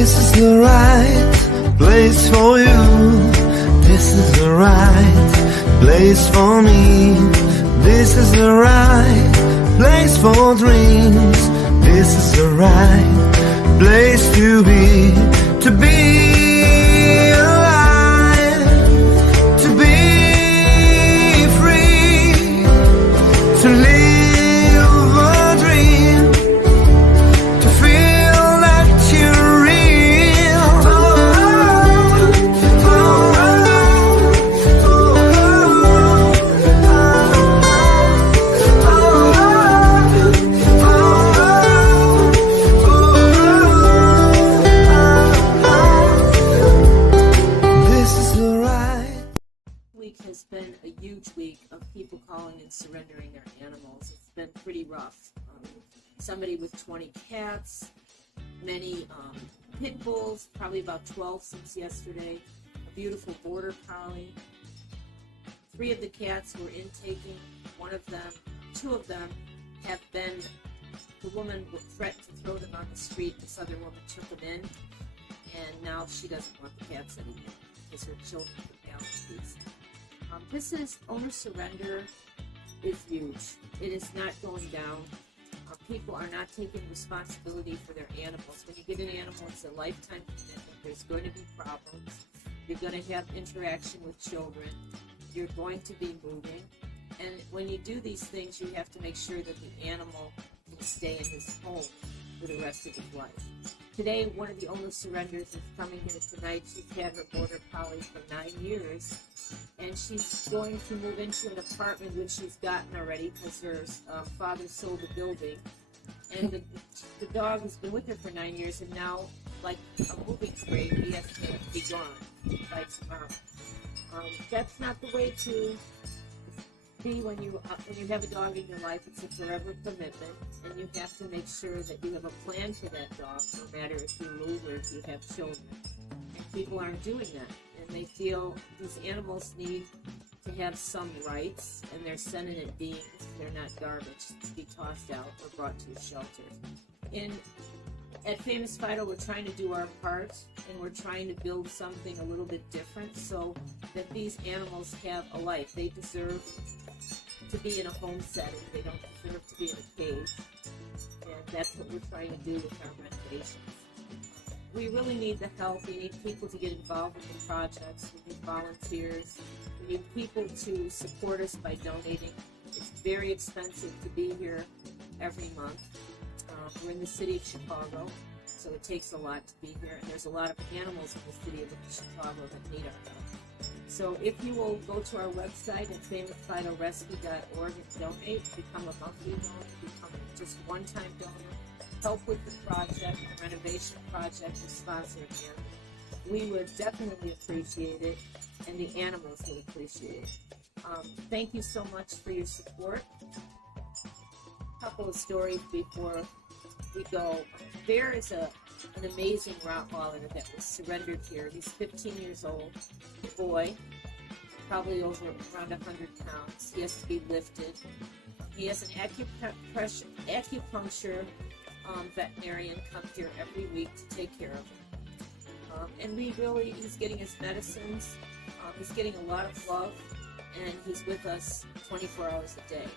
This is the right place for you. This is the right place for me. This is the right place for dreams. This is the right place to be alive, to be free, to live a dream, to feel that you're real. This is the right. Week has been a huge week of people calling and surrendering their animals. It's been pretty rough. Somebody with 20 cats, many pit bulls, probably about 12 since yesterday, a beautiful border collie. 3 of the cats were intaking. Two of them have been, the woman threatened to throw them on the street. This other woman took them in, and now she doesn't want the cats anymore because her children are allergies. This is owner surrender is huge. It is not going down. People are not taking responsibility for their animals. When you get an animal, it's a lifetime commitment. There's going to be problems. You're going to have interaction with children. You're going to be moving. And when you do these things, you have to make sure that the animal can stay in his home for the rest of his life. Today, one of the owner surrenders is coming here tonight. She's had her border collie for 9 years, and she's going to move into an apartment which she's gotten already because her father sold the building. And the dog has been with her for 9 years, and now, like a moving crate, he has to be gone by tomorrow. That's not the way to be when you have a dog in your life. It's a forever commitment, and you have to make sure that you have a plan for that dog, no matter if you move or if you have children. And people aren't doing that, and they feel these animals need to have some rights, and they're sentient beings. They're not garbage to be tossed out or brought to a shelter. At Famous Fido, we're trying to do our part, and we're trying to build something a little bit different so that these animals have a life. They deserve to be in a home setting. They don't deserve to be in a cage. And that's what we're trying to do with our renovations. We really need the help. We need people to get involved with the projects. We need volunteers. We need people to support us by donating. It's very expensive to be here every month. We're in the city of Chicago, so it takes a lot to be here. And there's a lot of animals in the city of Chicago that need our help. So if you will go to our website at FFRTV.org and donate, become a monthly donor, become just one-time donor, help with the project, the Renovation Project, or sponsor an animal. We would definitely appreciate it, and the animals would appreciate it. Thank you so much for your support. A couple of stories before we go. There is an amazing Rottweiler that was surrendered here. He's 15 years old, a boy, probably over around 100 pounds. He has to be lifted. He has an acupuncture veterinarian come here every week to take care of him. And he's getting his medicines. He's getting a lot of love, and he's with us 24 hours a day.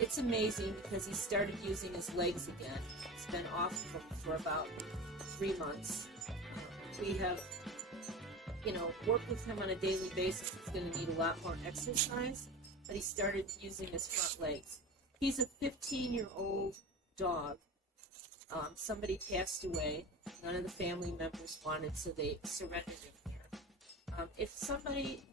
It's amazing because he started using his legs again. He's been off for about 3 months. We have, worked with him on a daily basis. He's going to need a lot more exercise, but he started using his front legs. He's a 15-year-old dog. Somebody passed away. None of the family members wanted, so they surrendered him here. If somebody,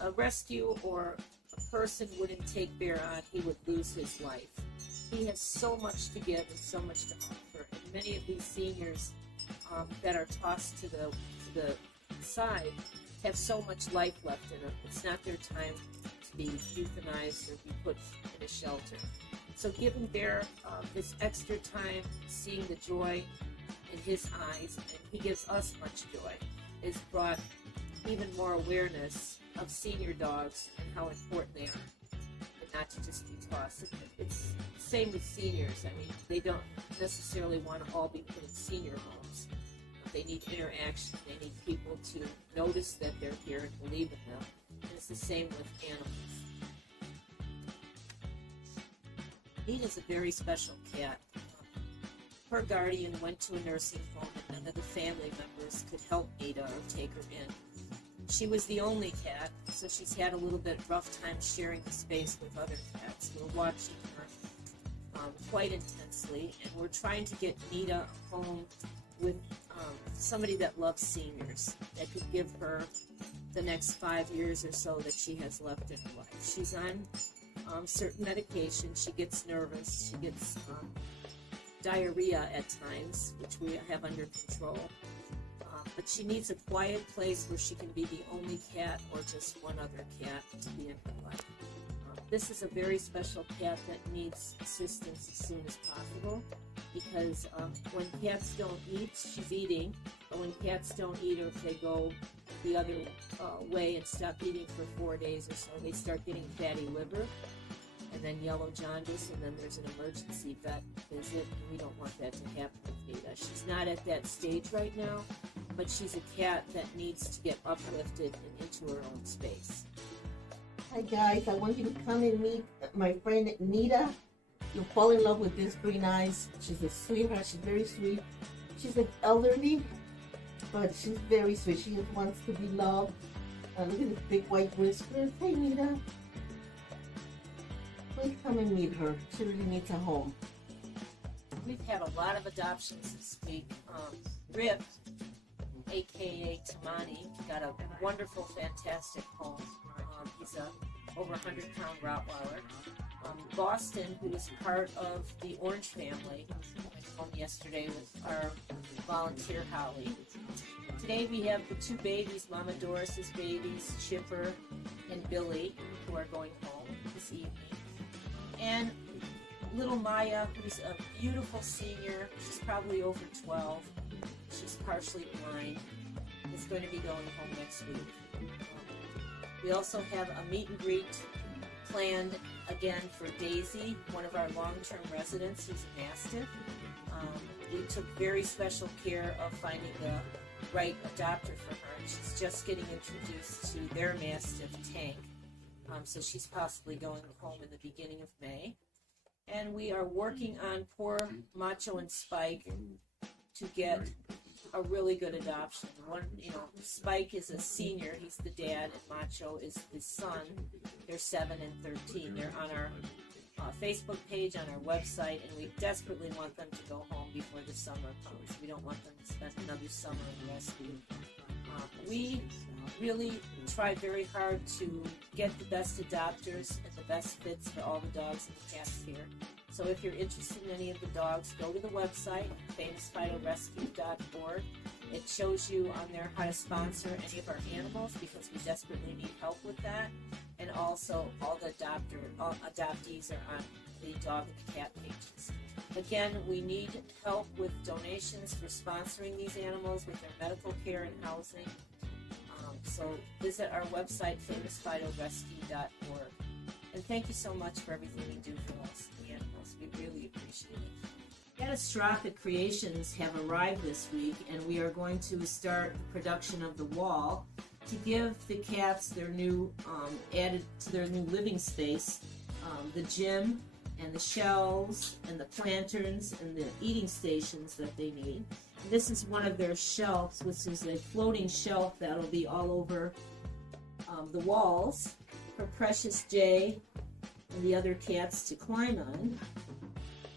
a rescue or a person wouldn't take Bear on, he would lose his life. He has so much to give and so much to offer. And many of these seniors that are tossed to the side have so much life left in them. It's not their time to be euthanized or be put in a shelter. So giving Bear this extra time, seeing the joy in his eyes, and he gives us much joy, has brought even more awareness of senior dogs and how important they are, and not to just be tossed. It's the same with seniors. I mean, they don't necessarily want to all be put in senior homes. They need interaction. They need people to notice that they're here and believe in them. And it's the same with animals. Nita's a very special cat. Her guardian went to a nursing home and none of the family members could help Nita or take her in. She was the only cat, so she's had a little bit rough time sharing the space with other cats. We're watching her quite intensely, and we're trying to get Nita a home with somebody that loves seniors, that could give her the next 5 years or so that she has left in her life. She's on certain medication. She gets nervous. She gets diarrhea at times, which we have under control. But she needs a quiet place where she can be the only cat or just one other cat to be in her life. This is a very special cat that needs assistance as soon as possible, because when cats don't eat, she's eating, but when cats don't eat, or if they go the other way and stop eating for 4 days or so, they start getting fatty liver and then yellow jaundice, and then there's an emergency vet visit, and we don't want that to happen with Nita. She's not at that stage right now, but she's a cat that needs to get uplifted and into her own space. Hi guys, I want you to come and meet my friend Nita. You'll fall in love with this green eyes. She's a sweetheart. She's very sweet. She's an elderly, but she's very sweet. She just wants to be loved. Look at this big white whiskers. Hey Nita. Please come and meet her. She really needs a home. We've had a lot of adoptions this week. Rip, aka Tamani, got a wonderful, fantastic home. He's a over 100-pound Rottweiler. Boston, who was part of the Orange family, went home yesterday with our volunteer Holly. Today we have the two babies, Mama Doris's babies, Chipper and Billy, who are going home this evening. And little Maya, who's a beautiful senior, she's probably over 12, she's partially blind, is going to be going home next week. We also have a meet and greet planned again for Daisy, one of our long-term residents who's a Mastiff. We took very special care of finding the right adopter for her, and she's just getting introduced to their Mastiff, Tank. So she's possibly going home in the beginning of May. And we are working on poor Macho and Spike to get a really good adoption. Spike is a senior, he's the dad, and Macho is the son. They're 7 and 13. They're on our Facebook page, on our website, and we desperately want them to go home before the summer comes. We don't want them to spend another summer in rescue. We really try very hard to get the best adopters and the best fits for all the dogs and the cats here. So if you're interested in any of the dogs, go to the website, famousfidorescue.org. It shows you on there how to sponsor any of our animals, because we desperately need help with that. And also all the adoptees are on the dog and cat pages. Again, we need help with donations for sponsoring these animals with their medical care and housing. So visit our website, famousfidorescue.org. And thank you so much for everything you do for us, the animals. We really appreciate it. Catastrophic Creations have arrived this week, and we are going to start the production of the wall to give the cats their new, added to their new living space, the gym and the shelves and the lanterns and the eating stations that they need. This is one of their shelves, which is a floating shelf that'll be all over the walls for Precious J and the other cats to climb on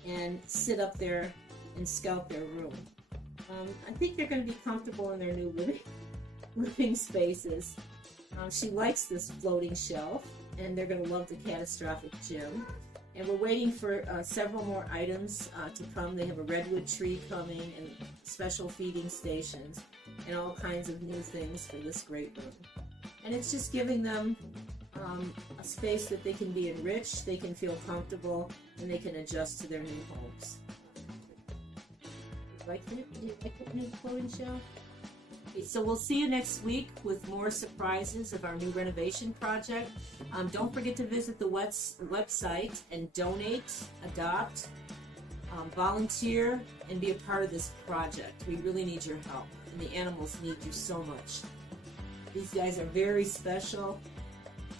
and sit up there and scout their room. I think they're going to be comfortable in their new living spaces. She likes this floating shelf, and they're going to love the Catastrophic Gym. And we're waiting for several more items to come. They have a redwood tree coming and special feeding stations and all kinds of new things for this great room. And it's just giving them a space that they can be enriched, they can feel comfortable, and they can adjust to their new homes. Like it? Do you like that new floating shelf? Okay, so we'll see you next week with more surprises of our new renovation project. Don't forget to visit the website and donate, adopt, volunteer, and be a part of this project. We really need your help. and the animals need you so much. These guys are very special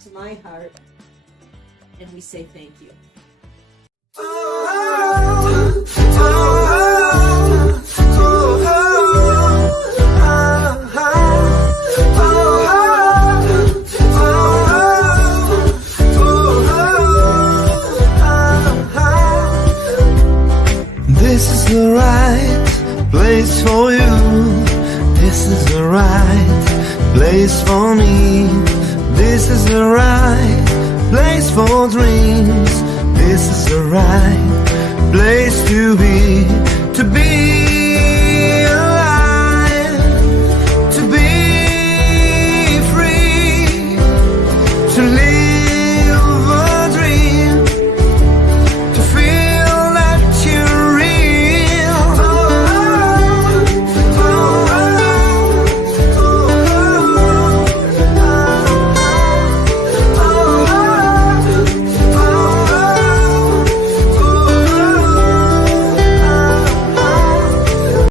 to my heart, and we say thank you. This is the right place for you. This is the right place for me. This is the right place for dreams. This is the right place to be alive, to be free, to live.